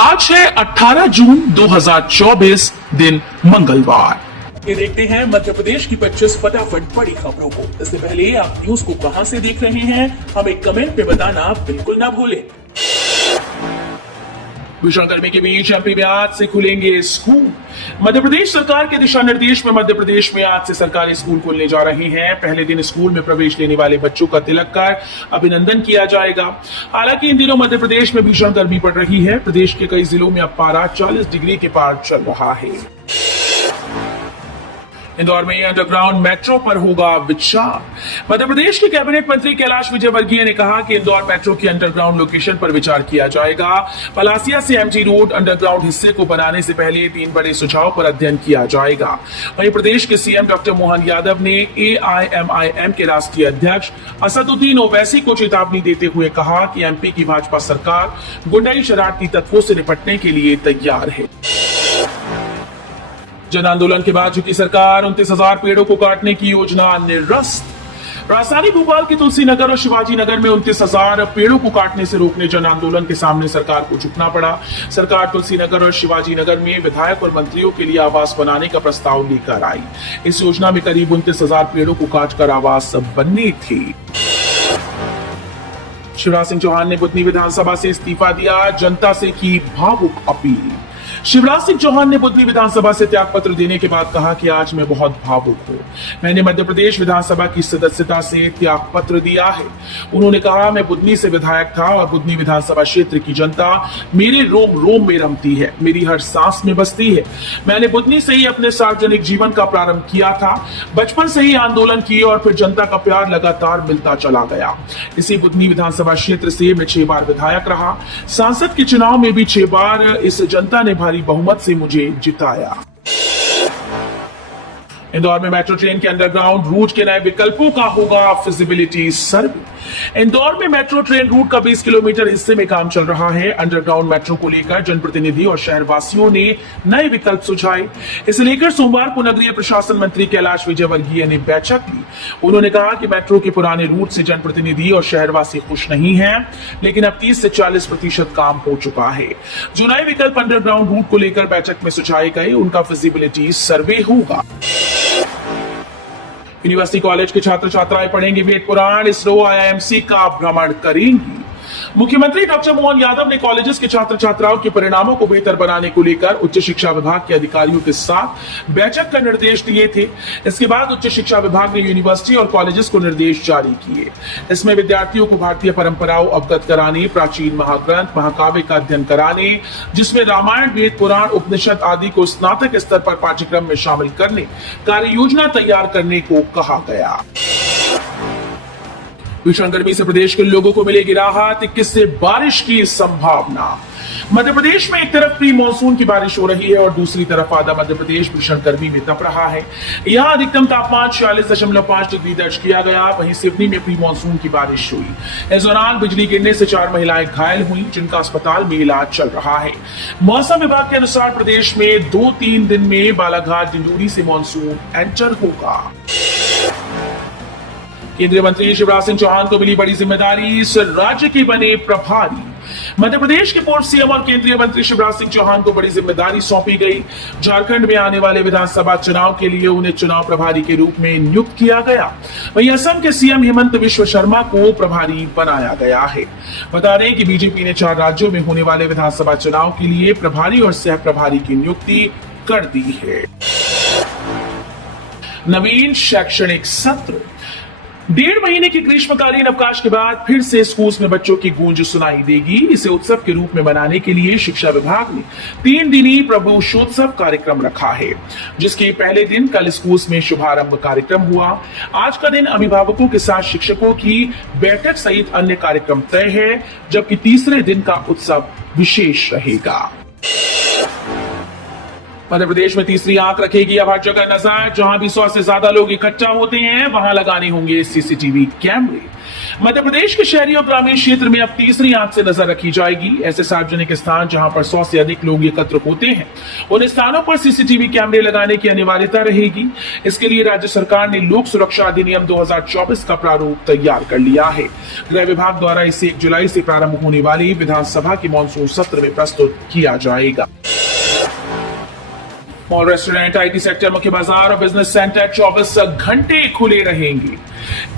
आज है 18 जून 2024 दिन मंगलवार। ये देखते हैं मध्य प्रदेश की 25 फटाफट बड़ी खबरों को। इससे पहले आप न्यूज को कहां से देख रहे हैं हमें कमेंट में बताना बिल्कुल ना भूलें। भीषण गर्मी के बीच एमपी में आज से खुलेंगे स्कूल। मध्य प्रदेश सरकार के दिशा निर्देश में मध्य प्रदेश में आज से सरकारी स्कूल खुलने जा रहे हैं। पहले दिन स्कूल में प्रवेश लेने वाले बच्चों का तिलक कर अभिनंदन किया जाएगा। हालांकि इन दिनों मध्य प्रदेश में भीषण गर्मी पड़ रही है। प्रदेश के कई जिलों में अब पारा 40 डिग्री के पार चल रहा है। इंदौर में अंडरग्राउंड मेट्रो पर होगा विचार। मध्य प्रदेश के कैबिनेट मंत्री कैलाश विजयवर्गीय ने कहा कि इंदौर मेट्रो की अंडरग्राउंड लोकेशन पर विचार किया जाएगा। पलासिया से एमजी रोड अंडरग्राउंड हिस्से को बनाने से पहले 3 बड़े सुझाव पर अध्ययन किया जाएगा। वहीं प्रदेश के सीएम डॉक्टर मोहन यादव ने एआईएमआईएम के राष्ट्रीय अध्यक्ष असदुद्दीन ओवैसी को चेतावनी देते हुए कहा कि एमपी की भाजपा सरकार गुंडाई शरारती तत्वों से निपटने के लिए तैयार है। जन आंदोलन के बाद झुकी सरकार 29,000 पेड़ों को काटने की योजना निरस्त। राजधानी भोपाल के तुलसी नगर और शिवाजी नगर में 29,000 पेड़ों को काटने से रोकने जन आंदोलन के सामने सरकार को झुकना पड़ा। सरकार तुलसी नगर और शिवाजी नगर में विधायक और मंत्रियों के लिए आवास बनाने का प्रस्ताव लेकर आई। इस योजना में करीब 29,000 पेड़ों को काटकर आवास बनने थे। शिवराज सिंह चौहान ने बुधनी विधानसभा से इस्तीफा दिया, जनता से की भावुक अपील। शिवराज सिंह चौहान ने बुधनी विधानसभा से त्याग पत्र देने के बाद कहा कि आज मैं बहुत भावुक हूं। मैंने मध्य प्रदेश विधानसभा की सदस्यता से त्याग पत्र दिया है। उन्होंने कहा, मैं बुधनी से विधायक था और बुधनी विधानसभा क्षेत्र की जनता मेरे रोम रोम में रमती है, मेरी हर सांस में बसती है। मैंने बुधनी से ही अपने सार्वजनिक जीवन का प्रारंभ किया था। बचपन से ही आंदोलन किए और फिर जनता का प्यार लगातार मिलता चला गया। इसी बुधनी विधानसभा क्षेत्र से मैं 6 बार विधायक रहा। सांसद के चुनाव में भी 6 बार इस जनता ने भारी बहुमत से मुझे जिताया। इंदौर में मेट्रो ट्रेन के अंडरग्राउंड रूट के नए विकल्पों का होगा फिजिबिलिटी सर्वे। इंदौर में मेट्रो ट्रेन रूट का 20 किलोमीटर हिस्से में काम चल रहा है। अंडरग्राउंड मेट्रो को लेकर जनप्रतिनिधि और शहरवासियों ने नए विकल्प सुझाए। इसे लेकर सोमवार को नगरीय प्रशासन मंत्री कैलाश विजयवर्गीय ने बैठक ली। उन्होंने कहा कि मेट्रो के पुराने रूट से जनप्रतिनिधि और शहरवासी खुश नहीं है, लेकिन अब 30 से 40% काम हो चुका है। जो नए विकल्प अंडरग्राउंड रूट को लेकर बैठक में सुझाए गए, उनका फिजिबिलिटी सर्वे होगा। यूनिवर्सिटी कॉलेज के छात्र छात्राएं पढ़ेंगे वेद पुराण, इसरो आईआईएमसी का भ्रमण करेंगी। मुख्यमंत्री डॉक्टर मोहन यादव ने कॉलेजेस के छात्र छात्राओं के परिणामों को बेहतर बनाने को लेकर उच्च शिक्षा विभाग के अधिकारियों के साथ बैठक का निर्देश दिए थे। इसके बाद उच्च शिक्षा विभाग ने यूनिवर्सिटी और कॉलेजेस को निर्देश जारी किए। इसमें विद्यार्थियों को भारतीय परंपराओं अवगत कराने, प्राचीन महाग्रंथ महाकाव्य का अध्ययन कराने, जिसमें रामायण, वेद पुराण, उपनिषद आदि को स्नातक स्तर पर पाठ्यक्रम में शामिल करने कार्य योजना तैयार करने को कहा गया। भीषण गर्मी से प्रदेश के लोगों को मिलेगी राहत, 21 से बारिश की संभावना। मध्य प्रदेश में एक तरफ प्री मानसून की बारिश हो रही है और दूसरी तरफ आधा मध्य प्रदेश भीषण गर्मी में तप रहा है। यहां अधिकतम तापमान 46.5 डिग्री दर्ज किया गया। वहीं सिवनी में प्री मानसून की बारिश हुई। इस दौरान बिजली गिरने से 4 महिलाएं घायल हुई, जिनका अस्पताल में इलाज चल रहा है। मौसम विभाग के अनुसार प्रदेश में 2-3 दिन में बालाघाट डिंडोरी से मानसून एंटर होगा। केंद्रीय मंत्री शिवराज सिंह चौहान को मिली बड़ी जिम्मेदारी, इस राज्य के बने प्रभारी। मध्य प्रदेश के पूर्व सीएम और केंद्रीय मंत्री शिवराज सिंह चौहान को बड़ी जिम्मेदारी सौंपी गई। झारखंड में आने वाले विधानसभा चुनाव के लिए उन्हें चुनाव प्रभारी के रूप में नियुक्त किया गया। वहीं असम के सीएम हेमंत बिश्व शर्मा को प्रभारी बनाया गया है। बता दें कि बीजेपी ने 4 राज्यों में होने वाले विधानसभा चुनाव के लिए प्रभारी और सह प्रभारी की नियुक्ति कर दी है। नवीन शैक्षणिक सत्र। 1.5 महीने के ग्रीष्मकालीन अवकाश के बाद फिर से स्कूल में बच्चों की गूंज सुनाई देगी। इसे उत्सव के रूप में मनाने के लिए शिक्षा विभाग ने 3 दिनी प्रवेशोत्सव कार्यक्रम रखा है, जिसके पहले दिन कल स्कूल में शुभारंभ कार्यक्रम हुआ। आज का दिन अभिभावकों के साथ शिक्षकों की बैठक सहित अन्य कार्यक्रम तय है, जबकि तीसरे दिन का उत्सव विशेष रहेगा। मध्य प्रदेश में तीसरी आंख रखेगी अब हर जगह नजर। जहां भी 100 से ज्यादा लोग इकट्ठा होते हैं वहां लगाने होंगे सीसीटीवी कैमरे। मध्य प्रदेश के शहरी और ग्रामीण क्षेत्र में अब तीसरी आंख से नजर रखी जाएगी। ऐसे सार्वजनिक स्थान जहां पर 100 से अधिक लोग एकत्र होते हैं उन स्थानों पर सीसीटीवी कैमरे लगाने की अनिवार्यता रहेगी। इसके लिए राज्य सरकार ने लोक सुरक्षा अधिनियम 2024 का प्रारूप तैयार कर लिया है। गृह विभाग द्वारा इसे 1 जुलाई से प्रारंभ होने वाली विधानसभा के मॉनसून सत्र में प्रस्तुत किया जाएगा। मॉल, रेस्टोरेंट, आईटी सेक्टर, मुख्य बाजार और बिजनेस सेंटर 24 घंटे खुले रहेंगे।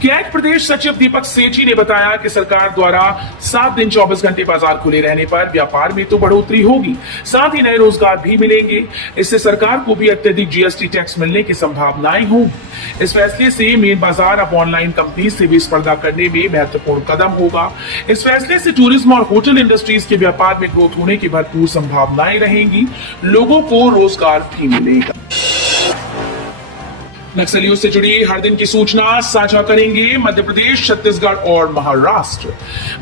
कैग प्रदेश सचिव दीपक सेठी ने बताया कि सरकार द्वारा 7 दिन 24 घंटे बाजार खुले रहने पर व्यापार में तो बढ़ोतरी होगी, साथ ही नए रोजगार भी मिलेंगे। इससे सरकार को भी अत्यधिक जीएसटी टैक्स मिलने की संभावनाएं होंगी। इस फैसले से मेन बाजार अब ऑनलाइन कंपनी से भी स्पर्धा करने में महत्वपूर्ण कदम होगा। इस फैसले से टूरिज्म और होटल इंडस्ट्रीज के व्यापार में ग्रोथ होने की भरपूर संभावनाएं रहेंगी। लोगों को रोजगार भी मिलेगा। नक्सलियों से जुड़ी हर दिन की सूचना साझा करेंगे मध्य प्रदेश, छत्तीसगढ़ और महाराष्ट्र।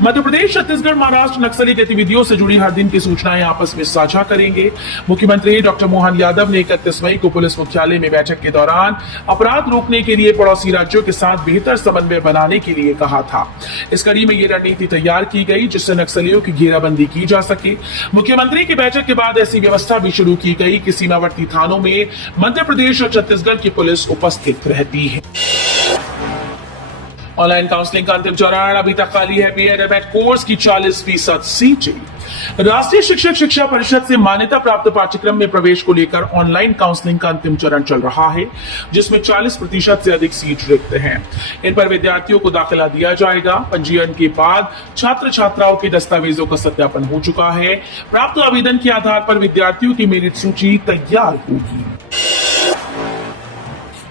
मध्य प्रदेश, छत्तीसगढ़, महाराष्ट्र नक्सली गतिविधियों से जुड़ी हर दिन की सूचनाएं आपस में साझा करेंगे। मुख्यमंत्री डॉक्टर मोहन यादव ने 31 मई को पुलिस मुख्यालय में बैठक के दौरान अपराध रोकने के लिए पड़ोसी राज्यों के साथ बेहतर समन्वय बनाने के लिए कहा था। इस कड़ी में ये रणनीति तैयार की गई जिससे नक्सलियों की घेराबंदी की जा सके। मुख्यमंत्री की बैठक के बाद ऐसी व्यवस्था भी शुरू की गई कि सीमावर्ती थानों में मध्य प्रदेश और छत्तीसगढ़ की पुलिस उपस्थित रहती है। ऑनलाइन काउंसलिंग का अंतिम चरण अभी तक खाली है। बीएड एमएड कोर्स की 40% सीटें। राष्ट्रीय शिक्षक शिक्षा परिषद से मान्यता प्राप्त पाठ्यक्रम में प्रवेश को लेकर ऑनलाइन काउंसलिंग का अंतिम चरण चल रहा है, जिसमें 40% से अधिक सीट रिक्त हैं। इन पर विद्यार्थियों को दाखिला दिया जाएगा। पंजीयन के बाद छात्र छात्राओं के दस्तावेजों का सत्यापन हो चुका है। प्राप्त आवेदन के आधार पर विद्यार्थियों की मेरिट सूची तैयार होगी।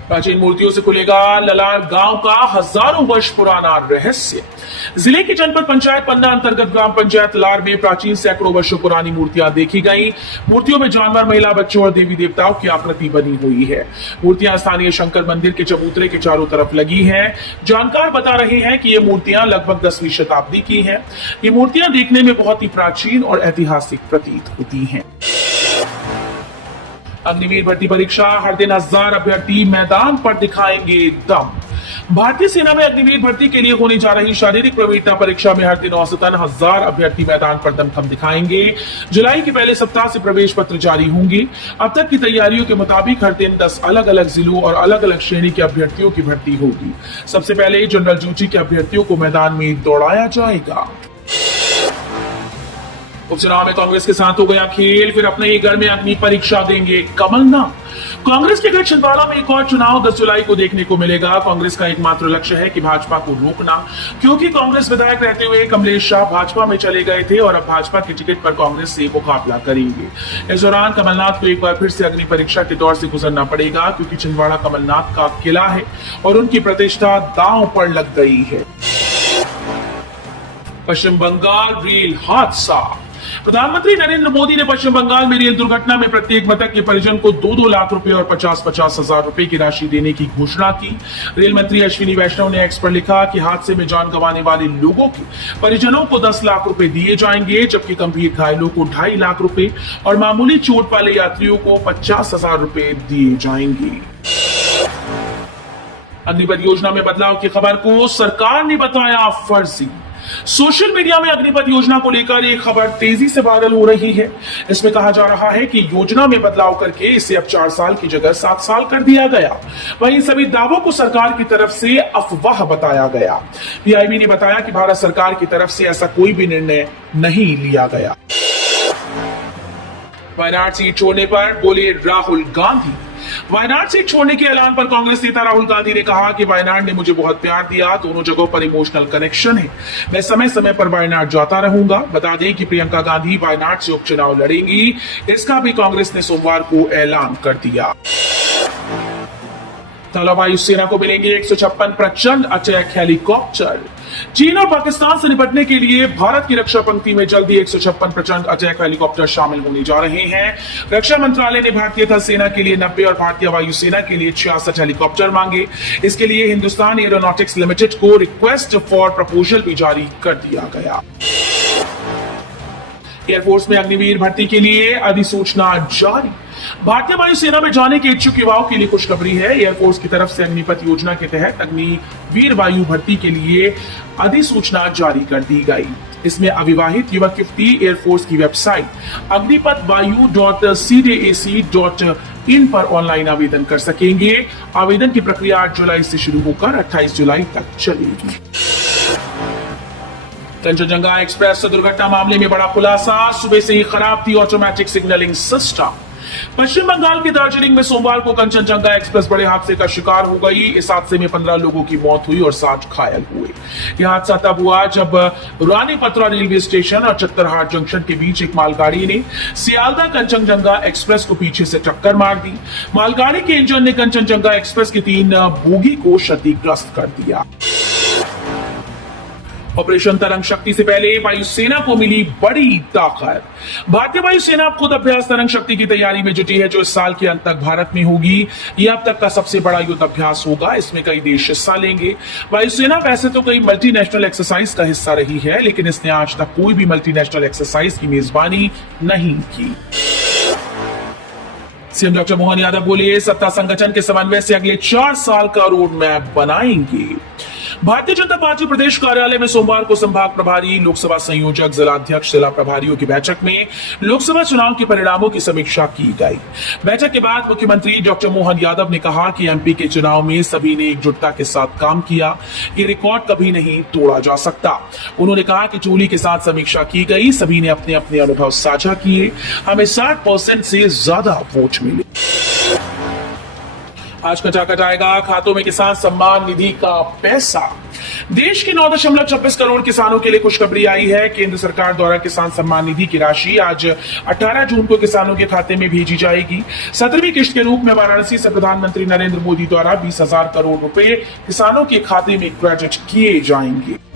प्राचीन मूर्तियों से खुलेगा ललार गांव का हजारों वर्ष पुराना रहस्य। जिले की जनपद पंचायत पन्ना अंतर्गत ग्राम पंचायत ललार में प्राचीन सैकड़ों वर्षों पुरानी मूर्तियां देखी गई। मूर्तियों में जानवर, महिला, बच्चों और देवी देवताओं की आकृति बनी हुई है। मूर्तियां स्थानीय शंकर मंदिर के चबूतरे के चारों तरफ लगी हैं। जानकार बता रहे हैं कि ये मूर्तियां लगभग 10वीं शताब्दी की हैं। ये मूर्तियां देखने में बहुत ही प्राचीन और ऐतिहासिक प्रतीत होती हैं। अग्निवीर भर्ती परीक्षा, हर दिन 1000 अभ्यर्थी मैदान पर दिखाएंगे दम। भारतीय सेना में अग्निवीर भर्ती के लिए होने जा रही शारीरिक प्रवीणता परीक्षा में हर दिन औसतन 1000 अभ्यर्थी मैदान पर दमखम दिखाएंगे। जुलाई के पहले सप्ताह से प्रवेश पत्र जारी होंगे। अब तक की तैयारियों के मुताबिक हर दिन 10 अलग अलग जिलों और अलग अलग श्रेणी के अभ्यर्थियों की भर्ती होगी। सबसे पहले जनरल ड्यूटी के अभ्यर्थियों को मैदान में दौड़ाया जाएगा। उपचुनाव में कांग्रेस के साथ हो गया खेल, फिर अपने ही घर में अग्नि परीक्षा देंगे कमलनाथ। कांग्रेस के गढ़ छिंदवाड़ा में एक और चुनाव 10 जुलाई को देखने को मिलेगा। कांग्रेस का एकमात्र लक्ष्य है कि भाजपा को रोकना, क्योंकि कांग्रेस विधायक रहते हुए कमलेश शाह भाजपा में चले गए थे और अब भाजपा के टिकट पर कांग्रेस से मुकाबला करेंगे। इस दौरान कमलनाथ को एक बार फिर से अग्नि परीक्षा के दौर से गुजरना पड़ेगा, क्योंकि छिंदवाड़ा कमलनाथ का किला है और उनकी प्रतिष्ठा दांव पर लग गई है। पश्चिम बंगाल रेल हादसा। प्रधानमंत्री नरेंद्र मोदी ने पश्चिम बंगाल में रेल दुर्घटना में प्रत्येक मृतक के परिजन को 2-2 लाख रुपए और 50-50 हजार रुपए की राशि देने की घोषणा की। रेल मंत्री अश्विनी वैष्णव ने एक्स पर लिखा कि हादसे में जान गंवाने वाले लोगों के परिजनों को 10 लाख रुपए दिए जाएंगे, जबकि गंभीर घायलों को 2.5 लाख रुपए और मामूली चोट वाले यात्रियों को 50 हजार रुपए दिए जाएंगे। अग्निपथ योजना में बदलाव की खबर को सरकार ने बताया फर्जी। सोशल मीडिया में अग्निपथ योजना को लेकर एक खबर तेजी से वायरल हो रही है। इसमें कहा जा रहा है कि योजना में बदलाव करके इसे अब 4 साल की जगह 7 साल कर दिया गया। वहीं सभी दावों को सरकार की तरफ से अफवाह बताया गया। पीआईबी ने बताया कि भारत सरकार की तरफ से ऐसा कोई भी निर्णय नहीं लिया गया। वायनाड सीट छोड़ने पर बोले राहुल गांधी। वायनाड सीट छोड़ने के ऐलान पर कांग्रेस नेता राहुल गांधी ने कहा कि वायनाड ने मुझे बहुत प्यार दिया, दोनों जगहों पर इमोशनल कनेक्शन है। मैं समय समय पर वायनाड जाता रहूंगा। बता दें कि प्रियंका गांधी वायनाड से उपचुनाव लड़ेंगी। इसका भी कांग्रेस ने सोमवार को ऐलान कर दिया। थल वायुसेना को मिलेंगे 156 प्रचंड अटैक हेलीकॉप्टर। चीन और पाकिस्तान से निपटने के लिए भारत की रक्षा पंक्ति में जल्दी 156 प्रचंड अटैक हेलीकॉप्टर शामिल होने जा रहे हैं। रक्षा मंत्रालय ने भारतीय थल सेना के लिए 90 और भारतीय वायुसेना के लिए 66 हेलीकॉप्टर मांगे। इसके लिए हिंदुस्तान एरोनॉटिक्स लिमिटेड को रिक्वेस्ट फॉर प्रपोजल भी जारी कर दिया गया। एयरफोर्स में अग्निवीर भर्ती के लिए अधिसूचना जारी। भारतीय वायुसेना में जाने के इच्छुक युवाओं के लिए खुशखबरी है। एयरफोर्स की तरफ से अग्निपथ योजना के तहत अग्निवीर वायु भर्ती के लिए अधिसूचना जारी कर दी गई। इसमें अविवाहित युवक युवती एयरफोर्स की वेबसाइट अग्निपथ-वायु.cdac.in पर ऑनलाइन आवेदन कर सकेंगे। आवेदन की प्रक्रिया 8 जुलाई से शुरू होकर 28 जुलाई तक चलेगी। कंचनजंगा एक्सप्रेस दुर्घटना मामले में बड़ा खुलासा। सुबह से ही खराब थी ऑटोमेटिक सिग्नलिंग सिस्टम। पश्चिम बंगाल के दार्जिलिंग में सोमवार को कंचनजंगा एक्सप्रेस बड़े हादसे का शिकार हो गई। इस हादसे में 15 लोगों की मौत हुई और 60 घायल हुए। यह हादसा तब हुआ जब रानीपत्रा रेलवे स्टेशन और चत्तरहाट जंक्शन के बीच एक मालगाड़ी ने सियालदा कंचनजंगा एक्सप्रेस को पीछे से टक्कर मार दी। मालगाड़ी के इंजन ने कंचनजंगा एक्सप्रेस की 3 बोगी को क्षतिग्रस्त कर दिया। ऑपरेशन तरंग शक्ति से पहले वायुसेना को मिली बड़ी ताकत। भारतीय वायुसेना अब खुद अभ्यास तरंग शक्ति की तैयारी में जुटी है, जो इस साल के अंत तक भारत में होगी। यह अब तक का सबसे बड़ा युद्ध अभ्यास होगा। इसमें कई देश हिस्सा लेंगे। वायुसेना वैसे तो कई मल्टीनेशनल एक्सरसाइज का हिस्सा रही है, लेकिन इसने आज तक कोई भी मल्टीनेशनल एक्सरसाइज की मेजबानी नहीं की। सीएम डॉक्टर मोहन यादव बोले, सत्ता संगठन के समन्वय से अगले 4 साल का रोड मैप बनाएंगे। भारतीय जनता पार्टी प्रदेश कार्यालय में सोमवार को संभाग प्रभारी, लोकसभा संयोजक, जिलाध्यक्ष, जिला प्रभारियों की बैठक में लोकसभा चुनाव के परिणामों की समीक्षा की गई। बैठक के बाद मुख्यमंत्री डॉक्टर मोहन यादव ने कहा कि एमपी के चुनाव में सभी ने एकजुटता के साथ काम किया। ये रिकॉर्ड कभी नहीं तोड़ा जा सकता। उन्होंने कहा कि चोली के साथ समीक्षा की गई, सभी ने अपने अपने अनुभव साझा किए। हमें 60% से ज्यादा वोट मिले। आज कटाकट आएगा खातों में किसान सम्मान निधि का पैसा। देश के 9.26 करोड़ किसानों के लिए खुशखबरी आई है। केंद्र सरकार द्वारा किसान सम्मान निधि की राशि आज 18 जून को किसानों के खाते में भेजी जाएगी। 17वीं किश्त के रूप में वाराणसी से प्रधानमंत्री नरेंद्र मोदी द्वारा 20,000 करोड़ रुपए किसानों के खाते में क्रेडिट किए जाएंगे।